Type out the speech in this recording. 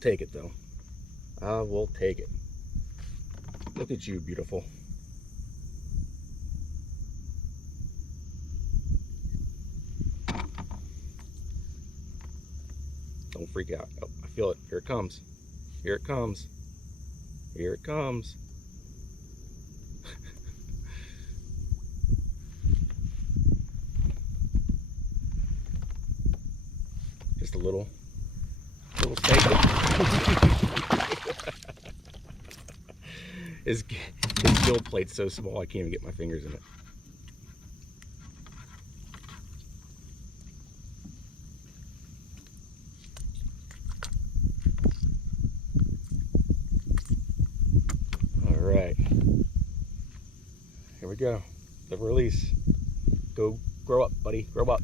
Take it though. I will take it. Look at you, beautiful. Don't freak out. Oh, I feel it. Here it comes. Here it comes. Here it comes. Just a little snakehead. His gill plate's so small I can't even get my fingers in it. All right, here we go. The release. Go grow up, buddy. Grow up.